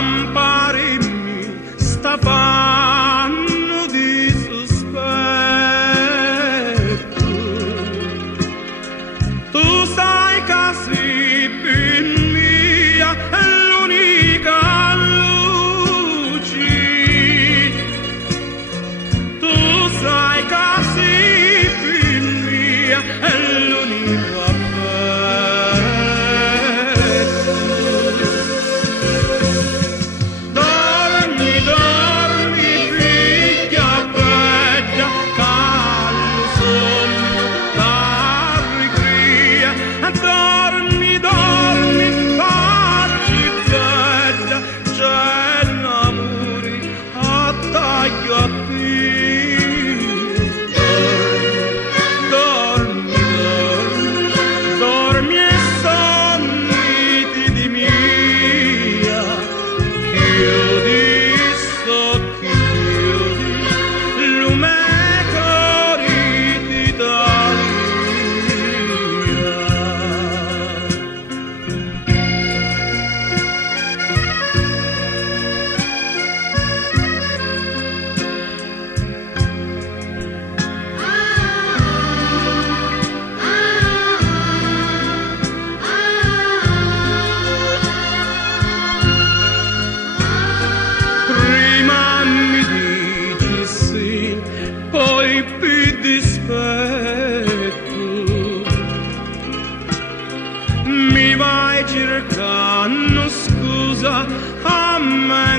lampari mi stapanno di sospetto. Tu sai che sei mia, è l'unica luce. Tu sai che sei mia, è l'unica affetto. Dormi, dormi, figlia bella, callo sonno, l'allegria. Dormi, dormi, facci bella, c'è l'amore a taglio a dormi, dormi, dormi e sonniti di mia. Chiudi s'occhi, chiudi, lume coriti d'Italia. Prima mi dici sì, poi più dispetto. Mi vai cercando scusa a me